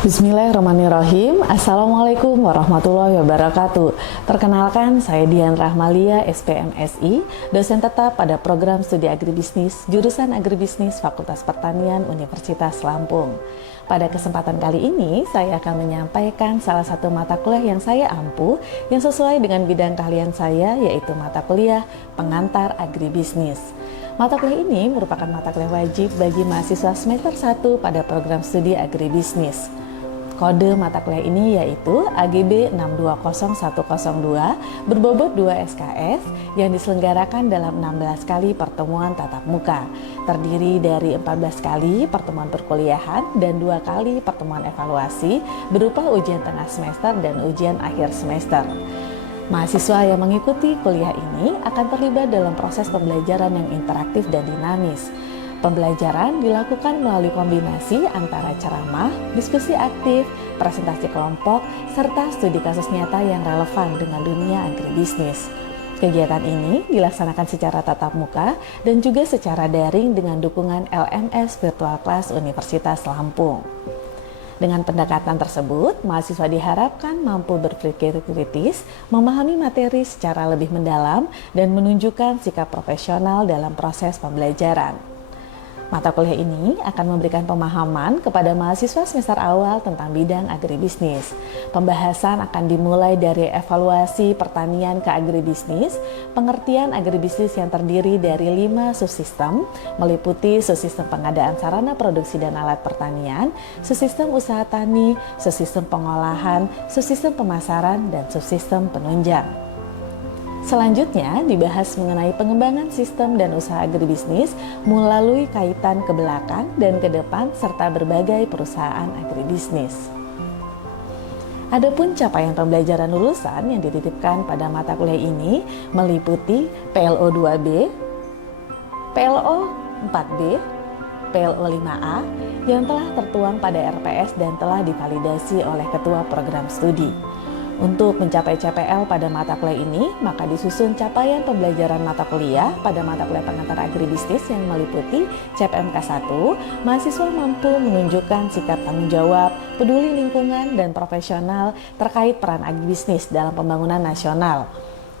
Bismillahirrahmanirrahim. Assalamualaikum warahmatullahi wabarakatuh. Perkenalkan, saya Dian Rahmalia, SPMSI, dosen tetap pada program studi agribisnis, jurusan agribisnis Fakultas Pertanian Universitas Lampung. Pada kesempatan kali ini, saya akan menyampaikan salah satu mata kuliah yang saya ampu yang sesuai dengan bidang keahlian saya, yaitu mata kuliah Pengantar Agribisnis. Mata kuliah ini merupakan mata kuliah wajib bagi mahasiswa semester 1 pada program studi agribisnis. Kode mata kuliah ini yaitu AGB 620102 berbobot 2 SKS yang diselenggarakan dalam 16 kali pertemuan tatap muka. Terdiri dari 14 kali pertemuan perkuliahan dan 2 kali pertemuan evaluasi berupa ujian tengah semester dan ujian akhir semester. Mahasiswa yang mengikuti kuliah ini akan terlibat dalam proses pembelajaran yang interaktif dan dinamis. Pembelajaran dilakukan melalui kombinasi antara ceramah, diskusi aktif, presentasi kelompok, serta studi kasus nyata yang relevan dengan dunia agribisnis. Kegiatan ini dilaksanakan secara tatap muka dan juga secara daring dengan dukungan LMS Virtual Class Universitas Lampung. Dengan pendekatan tersebut, mahasiswa diharapkan mampu berpikir kritis, memahami materi secara lebih mendalam, dan menunjukkan sikap profesional dalam proses pembelajaran. Mata kuliah ini akan memberikan pemahaman kepada mahasiswa semester awal tentang bidang agribisnis. Pembahasan akan dimulai dari evaluasi pertanian ke agribisnis, pengertian agribisnis yang terdiri dari 5 subsistem, meliputi subsistem pengadaan sarana produksi dan alat pertanian, subsistem usaha tani, subsistem pengolahan, subsistem pemasaran, dan subsistem penunjang. Selanjutnya dibahas mengenai pengembangan sistem dan usaha agribisnis melalui kaitan ke belakang dan ke depan serta berbagai perusahaan agribisnis. Adapun capaian pembelajaran lulusan yang dititipkan pada mata kuliah ini meliputi PLO 2B, PLO 4B, PLO 5A yang telah tertuang pada RPS dan telah divalidasi oleh Ketua Program Studi. Untuk mencapai CPL pada mata kuliah ini, maka disusun capaian pembelajaran mata kuliah pada mata kuliah pengantar agribisnis yang meliputi CPMK 1, mahasiswa mampu menunjukkan sikap tanggung jawab, peduli lingkungan, dan profesional terkait peran agribisnis dalam pembangunan nasional.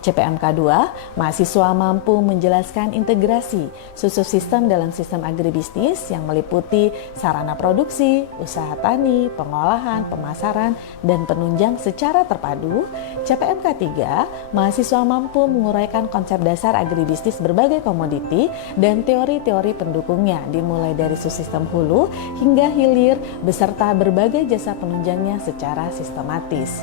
CPMK 2, mahasiswa mampu menjelaskan integrasi subsistem dalam sistem agribisnis yang meliputi sarana produksi, usaha tani, pengolahan, pemasaran, dan penunjang secara terpadu. CPMK 3, mahasiswa mampu menguraikan konsep dasar agribisnis berbagai komoditi dan teori-teori pendukungnya dimulai dari subsistem hulu hingga hilir beserta berbagai jasa penunjangnya secara sistematis.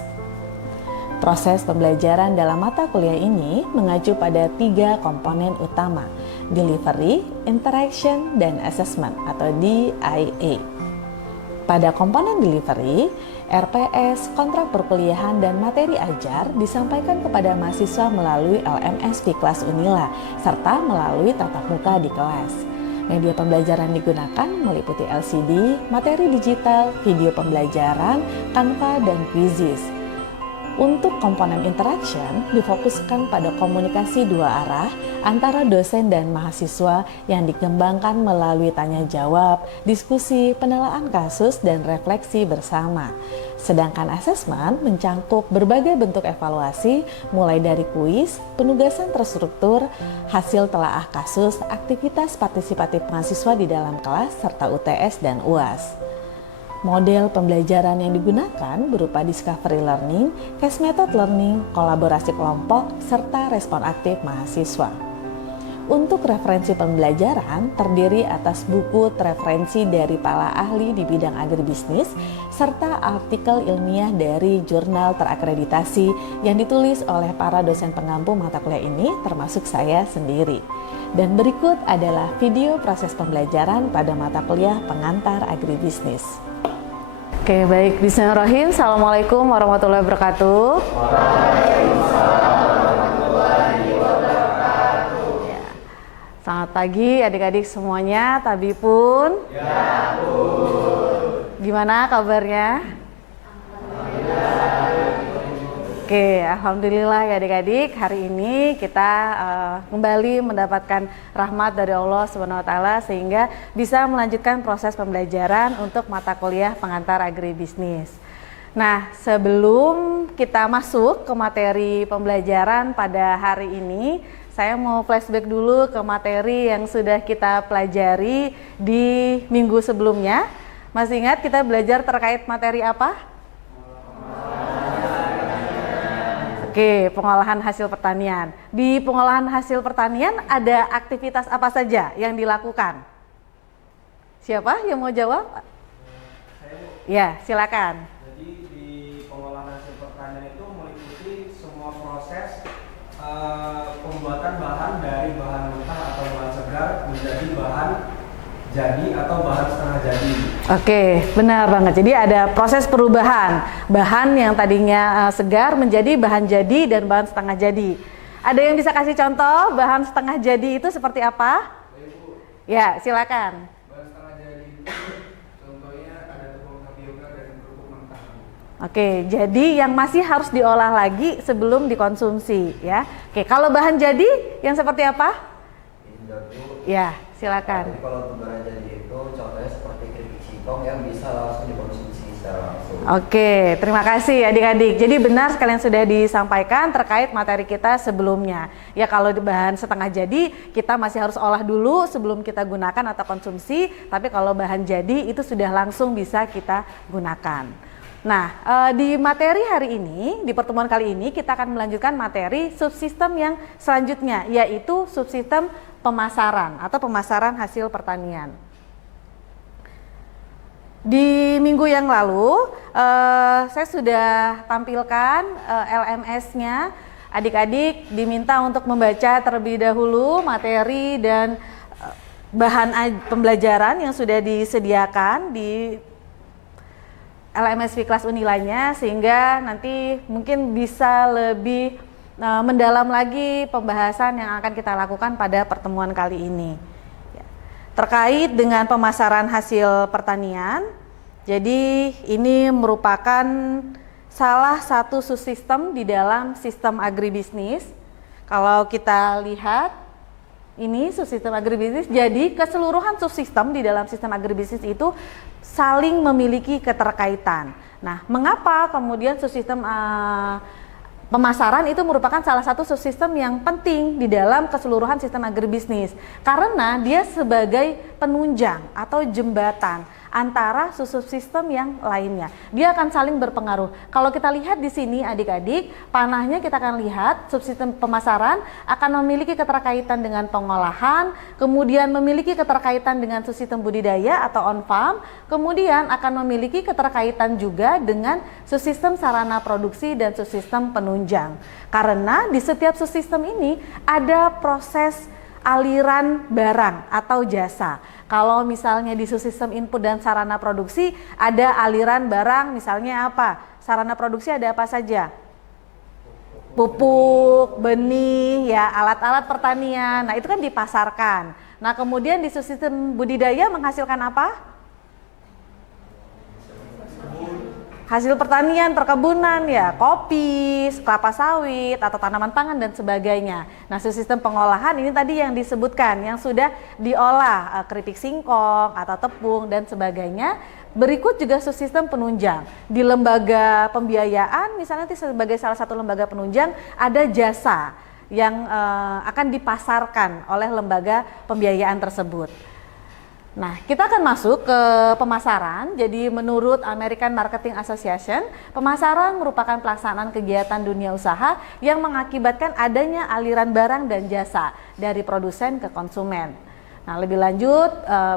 Proses pembelajaran dalam mata kuliah ini mengacu pada 3 komponen utama, delivery, interaction, dan assessment atau DIA. Pada komponen delivery, RPS, kontrak perkuliahan, dan materi ajar disampaikan kepada mahasiswa melalui LMS Viklas Unila serta melalui tatap muka di kelas. Media pembelajaran digunakan meliputi LCD, materi digital, video pembelajaran, Canva, dan Quizzes. Untuk komponen interaction difokuskan pada komunikasi 2 arah antara dosen dan mahasiswa yang dikembangkan melalui tanya jawab, diskusi, penelaan kasus, dan refleksi bersama. Sedangkan assessment mencangkup berbagai bentuk evaluasi mulai dari kuis, penugasan terstruktur, hasil telaah kasus, aktivitas partisipatif mahasiswa di dalam kelas, serta UTS dan UAS. Model pembelajaran yang digunakan berupa discovery learning, case method learning, kolaborasi kelompok, serta respon aktif mahasiswa. Untuk referensi pembelajaran terdiri atas buku referensi dari para ahli di bidang agribisnis, serta artikel ilmiah dari jurnal terakreditasi yang ditulis oleh para dosen pengampu mata kuliah ini termasuk saya sendiri. Dan berikut adalah video proses pembelajaran pada mata kuliah pengantar agribisnis. Oke, baik. Bismillahirrahmanirrahim. Assalamualaikum warahmatullahi wabarakatuh. Waalaikumsalam warahmatullahi wabarakatuh. Ya. Selamat pagi adik-adik semuanya. Tabi pun? Ya, Bun. Gimana kabarnya? Oke, alhamdulillah ya adik-adik, hari ini kita kembali mendapatkan rahmat dari Allah Subhanahu wa taala sehingga bisa melanjutkan proses pembelajaran untuk mata kuliah pengantar agribisnis. Nah, sebelum kita masuk ke materi pembelajaran pada hari ini, saya mau flashback dulu ke materi yang sudah kita pelajari di minggu sebelumnya. Masih ingat kita belajar terkait materi apa? Oke, pengolahan hasil pertanian. Di pengolahan hasil pertanian ada aktivitas apa saja yang dilakukan? Siapa yang mau jawab? Ya, silakan. Jadi di pengolahan hasil pertanian itu meliputi semua proses pembuatan bahan dari bahan mentah atau bahan segar menjadi bahan jadi atau bahan setengah jadi. Oke, benar banget. Jadi ada proses perubahan bahan yang tadinya segar menjadi bahan jadi dan bahan setengah jadi. Ada yang bisa kasih contoh bahan setengah jadi itu seperti apa? Ya, silakan. Bahan setengah jadi itu contohnya ada tepung tapioka dan kerupuk mentah. Oke, jadi yang masih harus diolah lagi sebelum dikonsumsi ya. Oke, kalau bahan jadi yang seperti apa? Ya, silakan. Jadi kalau untuk bahan jadi itu contohnya seperti keripik singkong yang bisa langsung dikonsumsi secara langsung. Oke, terima kasih adik-adik. Jadi benar sekalian sudah disampaikan terkait materi kita sebelumnya. Ya kalau bahan setengah jadi kita masih harus olah dulu sebelum kita gunakan atau konsumsi. Tapi kalau bahan jadi itu sudah langsung bisa kita gunakan. Nah, di materi hari ini, di pertemuan kali ini kita akan melanjutkan materi subsistem yang selanjutnya, yaitu subsistem pemasaran atau pemasaran hasil pertanian. Di minggu yang lalu, saya sudah tampilkan LMS-nya. Adik-adik diminta untuk membaca terlebih dahulu materi dan bahan pembelajaran yang sudah disediakan di LMS Fiklas Unilanya sehingga nanti mungkin bisa lebih mendalam lagi pembahasan yang akan kita lakukan pada pertemuan kali ini. Terkait dengan pemasaran hasil pertanian, jadi ini merupakan salah satu subsistem di dalam sistem agribisnis. Kalau kita lihat ini subsistem agribisnis, jadi keseluruhan subsistem di dalam sistem agribisnis itu saling memiliki keterkaitan. Nah, mengapa kemudian subsistem pemasaran itu merupakan salah satu subsistem yang penting di dalam keseluruhan sistem agribisnis? Karena dia sebagai penunjang atau jembatan antara subsistem yang lainnya. Dia akan saling berpengaruh. Kalau kita lihat di sini adik-adik, panahnya kita akan lihat subsistem pemasaran akan memiliki keterkaitan dengan pengolahan, kemudian memiliki keterkaitan dengan subsistem budidaya atau on farm, kemudian akan memiliki keterkaitan juga dengan subsistem sarana produksi dan subsistem penunjang. Karena di setiap subsistem ini ada proses aliran barang atau jasa. Kalau misalnya di subsistem input dan sarana produksi ada aliran barang, misalnya apa? Sarana produksi ada apa saja? Pupuk, benih, ya alat-alat pertanian. Nah itu kan dipasarkan. Nah kemudian di subsistem budidaya menghasilkan apa? Hasil pertanian, perkebunan, ya kopi, kelapa sawit, atau tanaman pangan dan sebagainya. Nah, sistem pengolahan ini tadi yang disebutkan, yang sudah diolah, keripik singkong atau tepung dan sebagainya. Berikut juga subsistem penunjang. Di lembaga pembiayaan, misalnya nanti sebagai salah satu lembaga penunjang, ada jasa yang akan dipasarkan oleh lembaga pembiayaan tersebut. Nah, kita akan masuk ke pemasaran. Jadi menurut American Marketing Association, pemasaran merupakan pelaksanaan kegiatan dunia usaha yang mengakibatkan adanya aliran barang dan jasa dari produsen ke konsumen. Nah, lebih lanjut,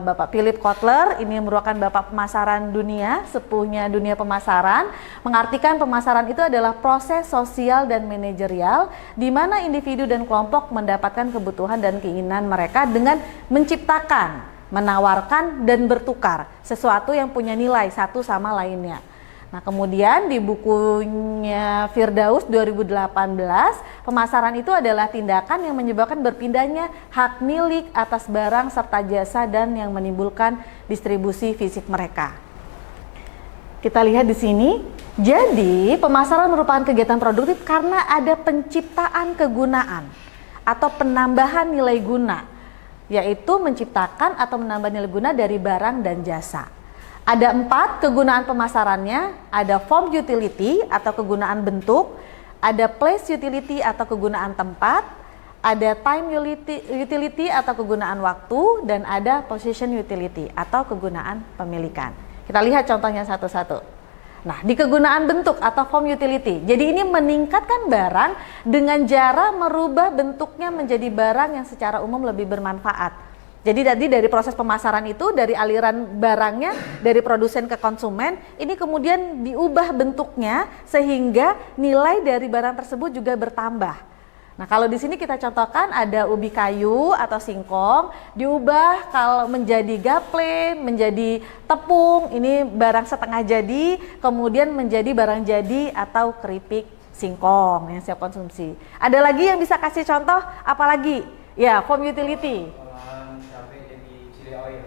Bapak Philip Kotler, ini merupakan Bapak pemasaran dunia, sepuhnya dunia pemasaran, mengartikan pemasaran itu adalah proses sosial dan manajerial di mana individu dan kelompok mendapatkan kebutuhan dan keinginan mereka dengan menciptakan, menawarkan dan bertukar sesuatu yang punya nilai satu sama lainnya. Nah, kemudian di bukunya Firdaus 2018, pemasaran itu adalah tindakan yang menyebabkan berpindahnya hak milik atas barang serta jasa dan yang menimbulkan distribusi fisik mereka. kita lihat di sini. Jadi, pemasaran merupakan kegiatan produktif karena ada penciptaan kegunaan atau penambahan nilai guna, yaitu menciptakan atau menambah nilai guna dari barang dan jasa. Ada 4 kegunaan pemasarannya, ada form utility atau kegunaan bentuk, ada place utility atau kegunaan tempat, ada time utility atau kegunaan waktu, dan ada position utility atau kegunaan pemilikan. Kita lihat contohnya satu-satu. Nah, di kegunaan bentuk atau form utility, jadi ini meningkatkan barang dengan cara merubah bentuknya menjadi barang yang secara umum lebih bermanfaat. Jadi tadi dari proses pemasaran itu, dari aliran barangnya dari produsen ke konsumen, ini kemudian diubah bentuknya sehingga nilai dari barang tersebut juga bertambah. Nah, kalau di sini kita contohkan ada ubi kayu atau singkong, diubah kalau menjadi gaple, menjadi tepung, ini barang setengah jadi, kemudian menjadi barang jadi atau keripik singkong yang siap konsumsi. Ada lagi yang bisa kasih contoh, apalagi? Ya, form utility. Olahan cabai jadi chili oil.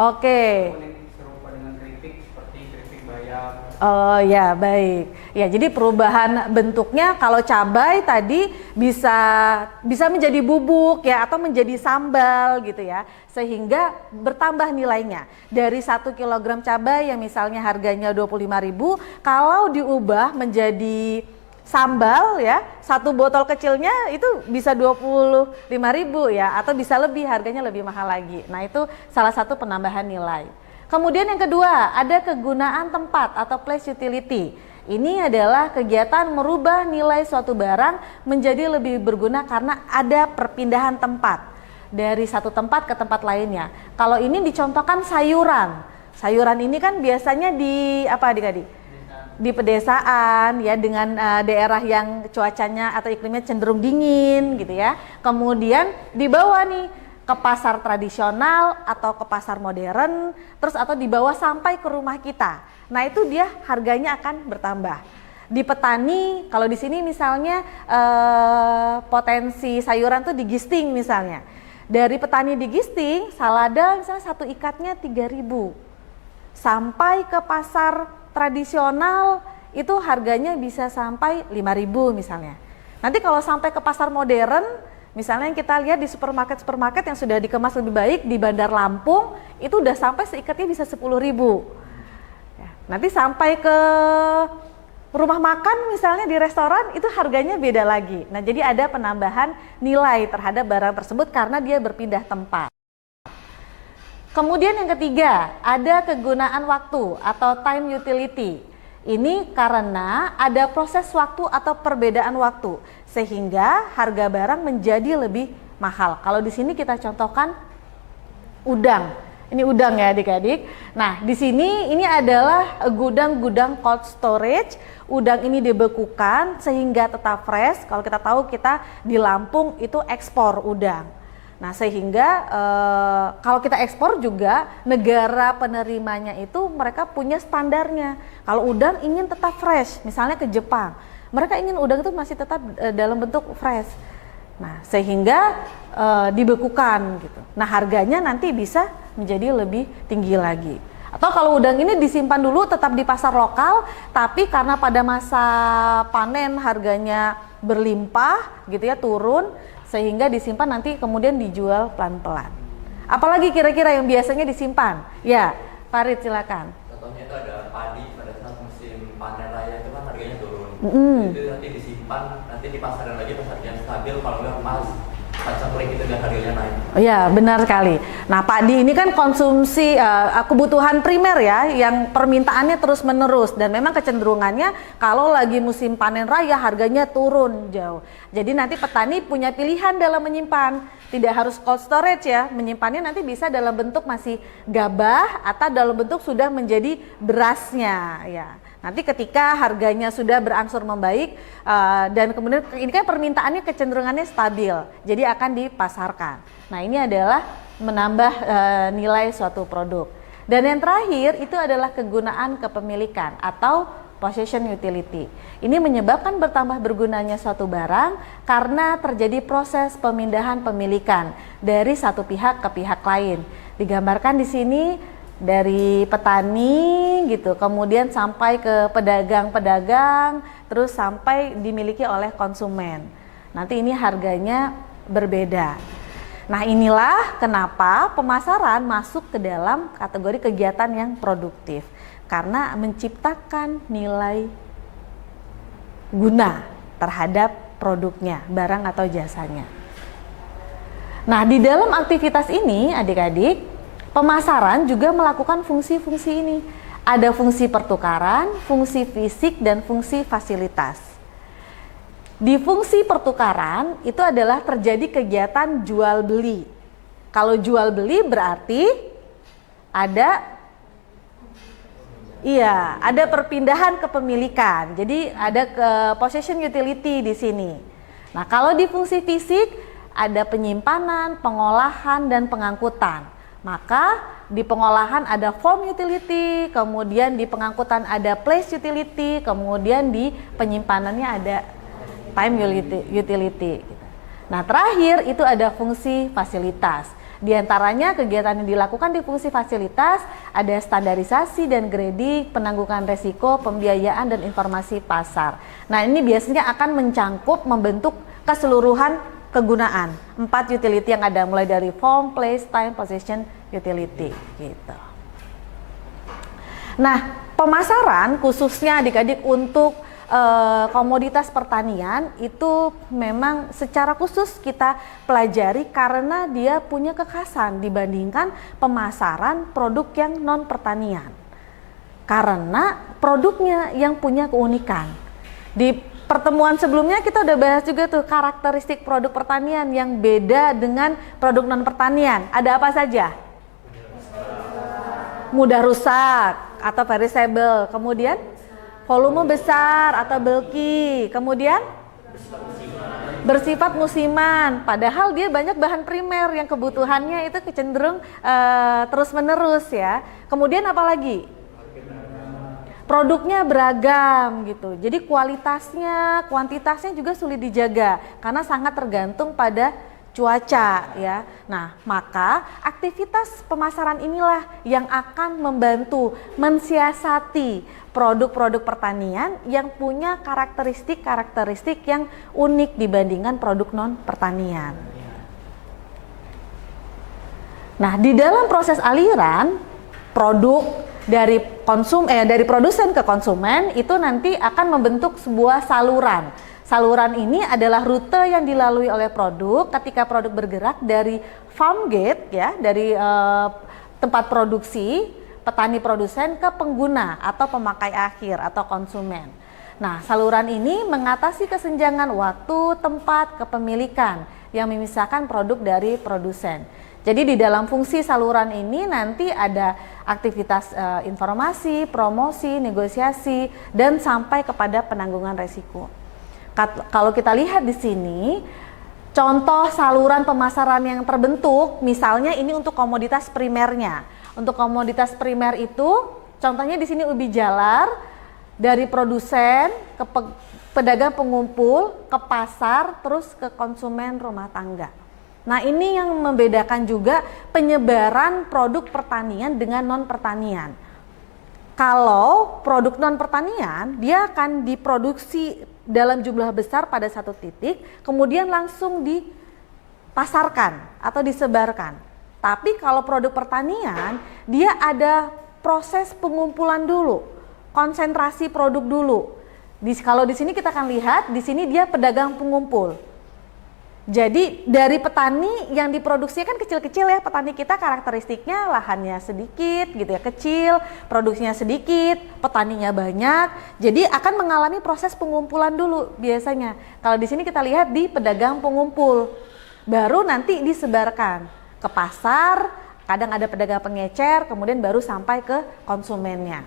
Oke. Ini serupa dengan keripik seperti keripik bayam. Oh ya, baik. Ya, jadi perubahan bentuknya kalau cabai tadi bisa menjadi bubuk ya atau menjadi sambal gitu ya. Sehingga bertambah nilainya. Dari 1 kg cabai yang misalnya harganya 25.000, kalau diubah menjadi sambal ya, 1 botol kecilnya itu bisa 25.000 ya, atau bisa lebih, harganya lebih mahal lagi. Nah, itu salah satu penambahan nilai. Kemudian yang kedua, ada kegunaan tempat atau place utility. Ini adalah kegiatan merubah nilai suatu barang menjadi lebih berguna karena ada perpindahan tempat dari satu tempat ke tempat lainnya. Kalau ini dicontohkan sayuran. Sayuran ini kan biasanya di apa adik-adik? Di pedesaan ya, dengan daerah yang cuacanya atau iklimnya cenderung dingin gitu ya. Kemudian dibawa nih ke pasar tradisional atau ke pasar modern, terus atau dibawa sampai ke rumah kita. Nah, itu dia harganya akan bertambah. Di petani, kalau di sini misalnya potensi sayuran tuh digisting misalnya. Dari petani digisting, salada misalnya 1 ikatnya 3.000. Sampai ke pasar tradisional itu harganya bisa sampai 5.000 misalnya. Nanti kalau sampai ke pasar modern, misalnya yang kita lihat di supermarket yang sudah dikemas lebih baik di Bandar Lampung, itu udah sampai seikatnya bisa 10.000. Ya, nanti sampai ke rumah makan misalnya di restoran itu harganya beda lagi. Nah, jadi ada penambahan nilai terhadap barang tersebut karena dia berpindah tempat. Kemudian yang ketiga, ada kegunaan waktu atau time utility. Ini karena ada proses waktu atau perbedaan waktu sehingga harga barang menjadi lebih mahal. Kalau di sini kita contohkan udang. Ini udang ya adik-adik. Nah, di sini ini adalah gudang-gudang cold storage. Udang ini dibekukan sehingga tetap fresh. Kalau kita tahu kita di Lampung itu ekspor udang. Nah, sehingga kalau kita ekspor juga negara penerimanya itu mereka punya standarnya. Kalau udang ingin tetap fresh, misalnya ke Jepang, mereka ingin udang itu masih tetap dalam bentuk fresh. Nah, sehingga dibekukan gitu. Nah, harganya nanti bisa menjadi lebih tinggi lagi. Atau kalau udang ini disimpan dulu tetap di pasar lokal, tapi karena pada masa panen harganya berlimpah gitu ya, turun, sehingga disimpan nanti kemudian dijual pelan-pelan. Apalagi kira-kira yang biasanya disimpan? Ya, Farid silakan. Contohnya itu ada padi pada saat musim panen raya itu kan harganya turun. Itu nanti disimpan, nanti dipasarin lagi pas harganya stabil, kalau nggak emas kacang kering itu dan harganya naik. Iya, benar sekali. Nah, padi ini kan konsumsi kebutuhan primer ya, yang permintaannya terus-menerus dan memang kecenderungannya kalau lagi musim panen raya harganya turun jauh. Jadi nanti petani punya pilihan dalam menyimpan, tidak harus cold storage ya, menyimpannya nanti bisa dalam bentuk masih gabah atau dalam bentuk sudah menjadi berasnya ya. Nanti ketika harganya sudah berangsur membaik dan kemudian ini kan permintaannya kecenderungannya stabil, jadi akan dipasarkan. Nah, ini adalah menambah nilai suatu produk. Dan yang terakhir itu adalah kegunaan kepemilikan atau possession utility. Ini menyebabkan bertambah bergunanya suatu barang karena terjadi proses pemindahan pemilikan dari satu pihak ke pihak lain. Digambarkan di sini dari petani gitu, kemudian sampai ke pedagang-pedagang, terus sampai dimiliki oleh konsumen. Nanti ini harganya berbeda. Nah, inilah kenapa pemasaran masuk ke dalam kategori kegiatan yang produktif, karena menciptakan nilai guna terhadap produknya, barang atau jasanya. Nah, di dalam aktivitas ini adik-adik, pemasaran juga melakukan fungsi-fungsi ini. Ada fungsi pertukaran, fungsi fisik, dan fungsi fasilitas. Di fungsi pertukaran itu adalah terjadi kegiatan jual beli. Kalau jual beli berarti ada perpindahan kepemilikan. Jadi ada ke possession utility di sini. Nah, kalau di fungsi fisik ada penyimpanan, pengolahan, dan pengangkutan. Maka di pengolahan ada form utility, kemudian di pengangkutan ada place utility, kemudian di penyimpanannya ada time utility. Nah, terakhir itu ada fungsi fasilitas. Di antaranya kegiatan yang dilakukan di fungsi fasilitas ada standarisasi dan grading, penangguhan resiko, pembiayaan, dan informasi pasar. Nah, ini biasanya akan mencangkup membentuk keseluruhan kegunaan 4 utility yang ada, mulai dari form, place, time, position, utility gitu. Nah, pemasaran khususnya adik-adik untuk komoditas pertanian itu memang secara khusus kita pelajari karena dia punya kekhasan dibandingkan pemasaran produk yang non pertanian, karena produknya yang punya keunikan. Di pertemuan sebelumnya kita udah bahas juga tuh karakteristik produk pertanian yang beda dengan produk non pertanian. Ada apa saja? Mudah rusak atau perishable, kemudian volume besar atau bulky, kemudian bersifat musiman, padahal dia banyak bahan primer yang kebutuhannya itu cenderung terus menerus ya. Kemudian apa lagi? Produknya beragam gitu, jadi kualitasnya, kuantitasnya juga sulit dijaga karena sangat tergantung pada cuaca ya. Nah, maka aktivitas pemasaran inilah yang akan membantu mensiasati produk-produk pertanian yang punya karakteristik yang unik dibandingkan produk non pertanian. Nah, di dalam proses aliran produk dari produsen ke konsumen itu nanti akan membentuk sebuah saluran. Saluran ini adalah rute yang dilalui oleh produk ketika produk bergerak dari farm gate ya, dari tempat produksi petani produsen ke pengguna atau pemakai akhir atau konsumen. Nah, saluran ini mengatasi kesenjangan waktu, tempat, kepemilikan yang memisahkan produk dari produsen. Jadi di dalam fungsi saluran ini nanti ada aktivitas informasi, promosi, negosiasi, dan sampai kepada penanggungan resiko. Kalau kita lihat di sini, contoh saluran pemasaran yang terbentuk, misalnya ini untuk komoditas primernya. Untuk komoditas primer itu, contohnya di sini ubi jalar, dari produsen ke pedagang pengumpul, ke pasar, terus ke konsumen rumah tangga. Nah, ini yang membedakan juga penyebaran produk pertanian dengan non pertanian. Kalau produk non pertanian, dia akan diproduksi dalam jumlah besar pada satu titik, kemudian langsung dipasarkan atau disebarkan. Tapi kalau produk pertanian, dia ada proses pengumpulan dulu, konsentrasi produk dulu. Kalau di sini kita akan lihat, di sini dia pedagang pengumpul. Jadi dari petani yang diproduksi kan kecil-kecil ya, petani kita karakteristiknya lahannya sedikit gitu ya, kecil, produksinya sedikit, petaninya banyak. Jadi akan mengalami proses pengumpulan dulu biasanya. Kalau di sini kita lihat di pedagang pengumpul, baru nanti disebarkan ke pasar, kadang ada pedagang pengecer, kemudian baru sampai ke konsumennya.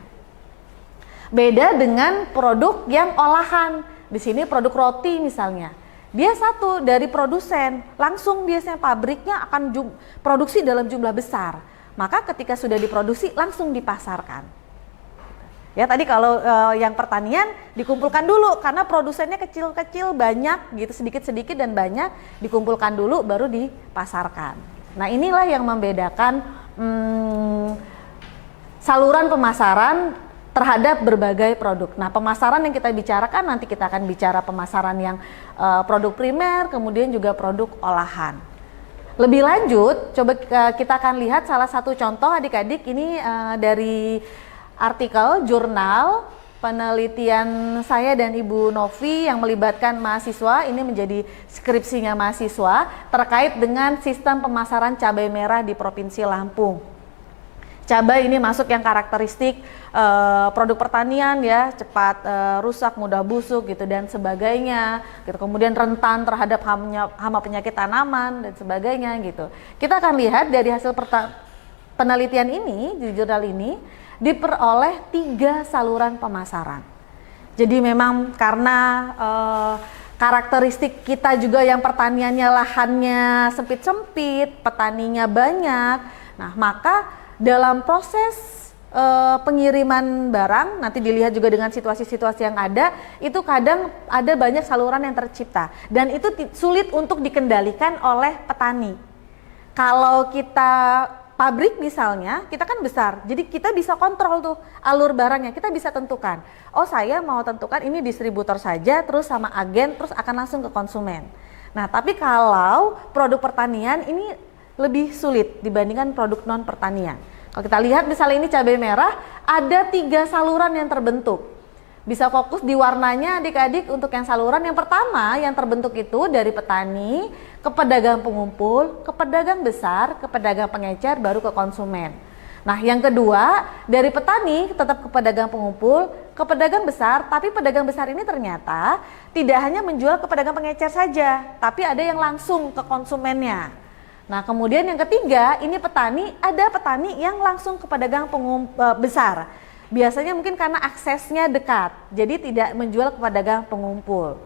Beda dengan produk yang olahan. Di sini produk roti misalnya. Dia satu dari produsen, langsung biasanya pabriknya akan produksi dalam jumlah besar. Maka ketika sudah diproduksi langsung dipasarkan. Ya tadi kalau yang pertanian dikumpulkan dulu karena produsennya kecil-kecil banyak gitu, sedikit-sedikit dan banyak, dikumpulkan dulu baru dipasarkan. Nah, inilah yang membedakan saluran pemasaran terhadap berbagai produk. Nah, pemasaran yang kita bicarakan nanti kita akan bicara pemasaran yang produk primer, kemudian juga produk olahan. Lebih lanjut, coba kita akan lihat salah satu contoh adik-adik ini dari artikel jurnal penelitian saya dan Ibu Novi yang melibatkan mahasiswa. Ini menjadi skripsinya mahasiswa terkait dengan sistem pemasaran cabai merah di Provinsi Lampung. Cabai ini masuk yang karakteristik produk pertanian ya, cepat rusak, mudah busuk gitu dan sebagainya gitu. Kemudian rentan terhadap hama penyakit tanaman dan sebagainya gitu. Kita akan lihat dari hasil penelitian ini di jurnal ini diperoleh 3 saluran pemasaran. Jadi memang karena karakteristik kita juga yang pertaniannya lahannya sempit-sempit, petaninya banyak. Nah, maka dalam proses pengiriman barang, nanti dilihat juga dengan situasi-situasi yang ada, itu kadang ada banyak saluran yang tercipta dan itu sulit untuk dikendalikan oleh petani. Kalau kita pabrik misalnya, kita kan besar, jadi kita bisa kontrol tuh alur barangnya, kita bisa tentukan, oh saya mau tentukan ini distributor saja, terus sama agen, terus akan langsung ke konsumen. Nah, tapi kalau produk pertanian ini lebih sulit dibandingkan produk non pertanian. Kalau kita lihat misalnya ini cabai merah, ada 3 saluran yang terbentuk. Bisa fokus di warnanya adik-adik untuk yang saluran. Yang pertama yang terbentuk itu dari petani ke pedagang pengumpul, ke pedagang besar, ke pedagang pengecer, baru ke konsumen. Nah, yang kedua dari petani tetap ke pedagang pengumpul, ke pedagang besar, tapi pedagang besar ini ternyata tidak hanya menjual ke pedagang pengecer saja, tapi ada yang langsung ke konsumennya. Nah, kemudian yang ketiga, ini ada petani yang langsung ke pedagang besar. Biasanya mungkin karena aksesnya dekat, jadi tidak menjual ke pedagang pengumpul.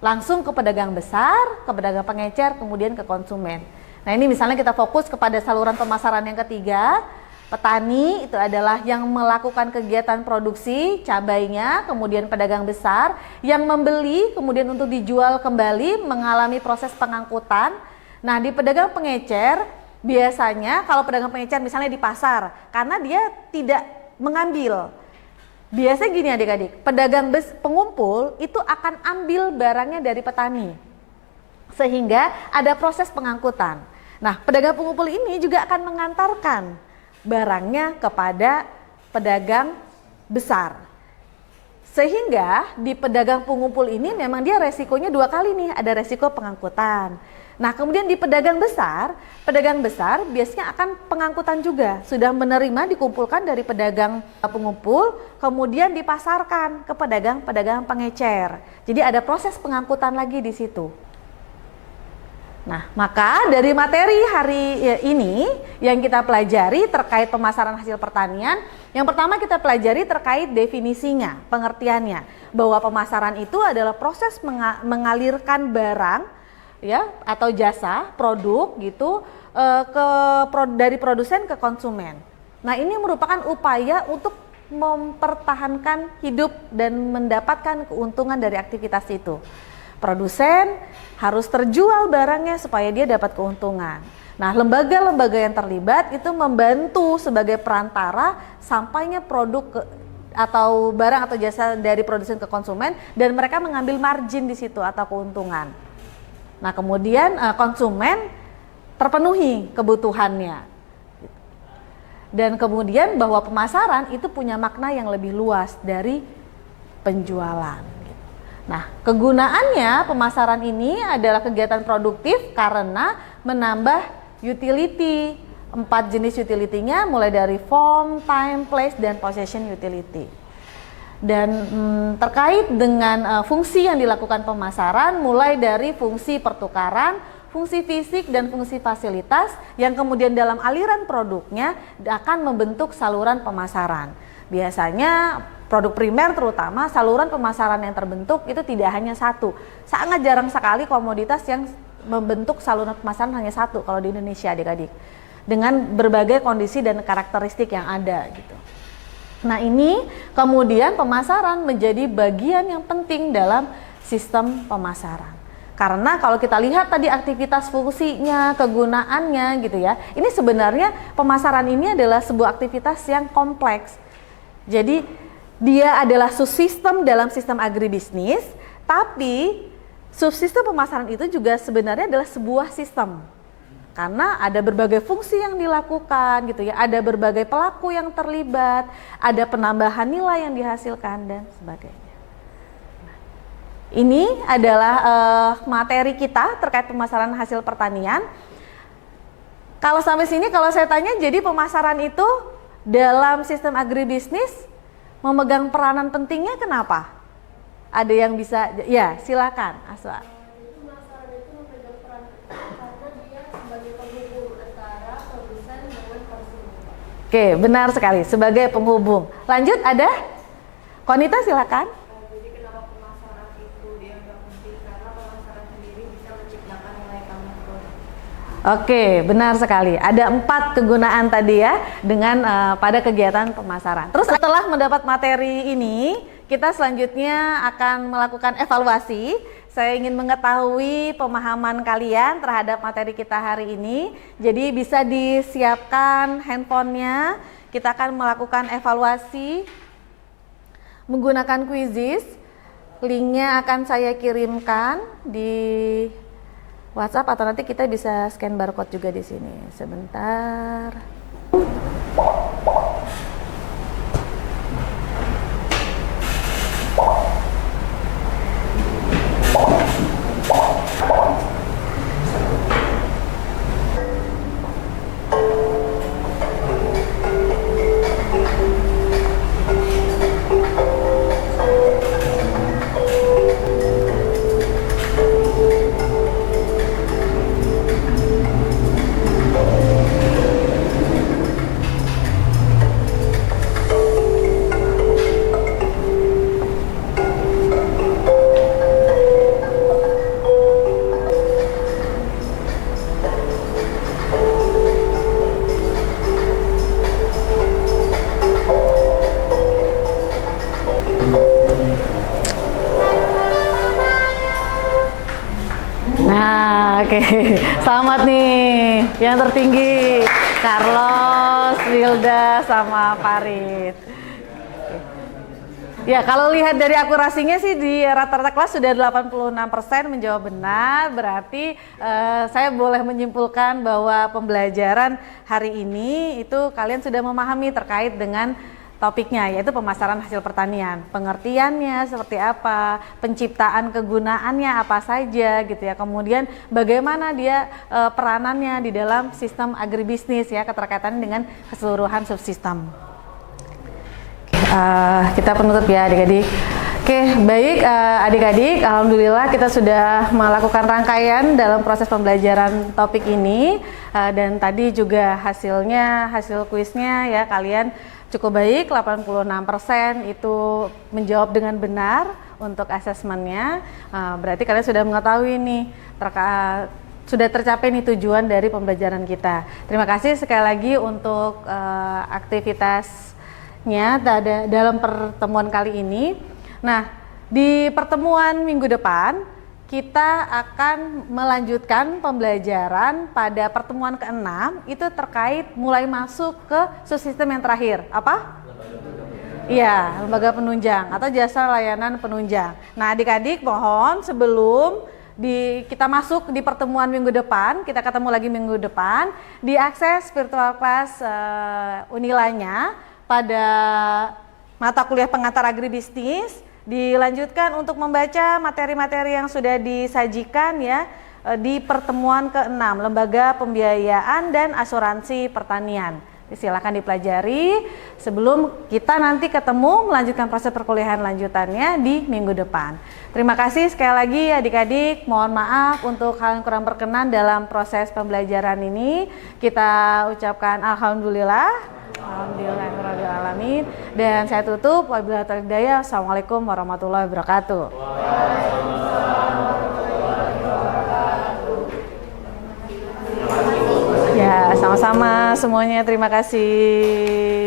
Langsung ke pedagang besar, ke pedagang pengecer, kemudian ke konsumen. Nah, ini misalnya kita fokus kepada saluran pemasaran yang ketiga. Petani itu adalah yang melakukan kegiatan produksi cabainya, kemudian pedagang besar yang membeli, kemudian untuk dijual kembali mengalami proses pengangkutan. Nah, di pedagang pengecer biasanya kalau pedagang pengecer misalnya di pasar, karena dia tidak mengambil. Biasanya gini adik-adik, pedagang pengumpul itu akan ambil barangnya dari petani. Sehingga ada proses pengangkutan. Nah, pedagang pengumpul ini juga akan mengantarkan barangnya kepada pedagang besar. Sehingga di pedagang pengumpul ini memang dia resikonya 2 kali nih, ada resiko pengangkutan. Nah, kemudian di pedagang besar biasanya akan pengangkutan juga. Sudah menerima dikumpulkan dari pedagang pengumpul, kemudian dipasarkan ke pedagang pengecer. Jadi ada proses pengangkutan lagi di situ. Nah, maka dari materi hari ini yang kita pelajari terkait pemasaran hasil pertanian, yang pertama kita pelajari terkait definisinya, pengertiannya, bahwa pemasaran itu adalah proses mengalirkan barang ya atau jasa produk gitu dari produsen ke konsumen. Nah, ini merupakan upaya untuk mempertahankan hidup dan mendapatkan keuntungan dari aktivitas itu. Produsen harus terjual barangnya supaya dia dapat keuntungan. Nah, lembaga-lembaga yang terlibat itu membantu sebagai perantara sampainya produk atau barang atau jasa dari produsen ke konsumen, dan mereka mengambil margin di situ atau keuntungan. Nah, kemudian konsumen terpenuhi kebutuhannya. Dan kemudian bahwa pemasaran itu punya makna yang lebih luas dari penjualan. Nah, kegunaannya pemasaran ini adalah kegiatan produktif karena menambah utility. 4 jenis utility-nya mulai dari form, time, place, dan possession utility. Dan terkait dengan fungsi yang dilakukan pemasaran mulai dari fungsi pertukaran, fungsi fisik, dan fungsi fasilitas yang kemudian dalam aliran produknya akan membentuk saluran pemasaran. Biasanya produk primer terutama saluran pemasaran yang terbentuk itu tidak hanya satu. Sangat jarang sekali komoditas yang membentuk saluran pemasaran hanya satu kalau di Indonesia adik-adik. Dengan berbagai kondisi dan karakteristik yang ada gitu. Nah, ini kemudian pemasaran menjadi bagian yang penting dalam sistem pemasaran. Karena kalau kita lihat tadi aktivitas fungsinya, kegunaannya gitu ya, ini sebenarnya pemasaran ini adalah sebuah aktivitas yang kompleks. Jadi dia adalah subsistem dalam sistem agribisnis, tapi subsistem pemasaran itu juga sebenarnya adalah sebuah sistem. Karena ada berbagai fungsi yang dilakukan gitu ya, ada berbagai pelaku yang terlibat, ada penambahan nilai yang dihasilkan dan sebagainya. Ini adalah materi kita terkait pemasaran hasil pertanian. Kalau sampai sini kalau saya tanya, jadi pemasaran itu dalam sistem agribisnis memegang peranan pentingnya kenapa? Ada yang bisa, ya silakan Aswa. Pemasaran itu memegang peran penting karena dia sebagai penghubung antara produsen dengan konsumen. Oke, benar sekali, sebagai penghubung. Lanjut, ada? Konita silakan. Jadi kenapa pemasaran itu dianggap penting? Karena pemasaran sendiri bisa menciptakan nilai tambah produk. Oke, benar sekali. Ada 4 kegunaan tadi ya dengan pada kegiatan pemasaran. Terus setelah mendapat materi ini, kita selanjutnya akan melakukan evaluasi. Saya ingin mengetahui pemahaman kalian terhadap materi kita hari ini. Jadi bisa disiapkan handphonenya. Kita akan melakukan evaluasi menggunakan quizzes. Linknya akan saya kirimkan di WhatsApp atau nanti kita bisa scan barcode juga di sini. Sebentar. Nah, oke. Selamat nih yang tertinggi Carlos, Wilda, sama Farid. Ya, kalau lihat dari akurasinya sih di rata-rata kelas sudah 86% menjawab benar, berarti saya boleh menyimpulkan bahwa pembelajaran hari ini itu kalian sudah memahami terkait dengan topiknya, yaitu pemasaran hasil pertanian. Pengertiannya seperti apa, penciptaan kegunaannya apa saja gitu ya. Kemudian bagaimana dia peranannya di dalam sistem agribisnis ya, keterkaitannya dengan keseluruhan subsistem. Kita penutup ya adik-adik. Oke, baik adik-adik, alhamdulillah kita sudah melakukan rangkaian dalam proses pembelajaran topik ini dan tadi juga hasil kuisnya ya kalian cukup baik, 86% itu menjawab dengan benar untuk asesmennya. Berarti kalian sudah mengetahui nih sudah tercapai nih tujuan dari pembelajaran kita. Terima kasih sekali lagi untuk aktivitasnya dalam pertemuan kali ini. Nah, di pertemuan minggu depan kita akan melanjutkan pembelajaran pada pertemuan ke-6 itu terkait mulai masuk ke subsistem yang terakhir. Apa? Iya, lembaga penunjang atau jasa layanan penunjang. Nah, adik-adik mohon sebelum kita masuk di pertemuan minggu depan, kita ketemu lagi minggu depan, diakses virtual class Unilanya pada mata kuliah pengantar agribisnis. Dilanjutkan untuk membaca materi-materi yang sudah disajikan ya di pertemuan ke-6 Lembaga Pembiayaan dan Asuransi Pertanian. Silakan dipelajari sebelum kita nanti ketemu melanjutkan proses perkuliahan lanjutannya di minggu depan. Terima kasih sekali lagi adik-adik, mohon maaf untuk hal yang kurang berkenan dalam proses pembelajaran ini. Kita ucapkan alhamdulillah. Alhamdulillahirrahmanirrahim. Dan saya tutup. Wabillahi taufiq hidayah. Assalamualaikum warahmatullahi wabarakatuh. Ya, sama-sama semuanya. Terima kasih.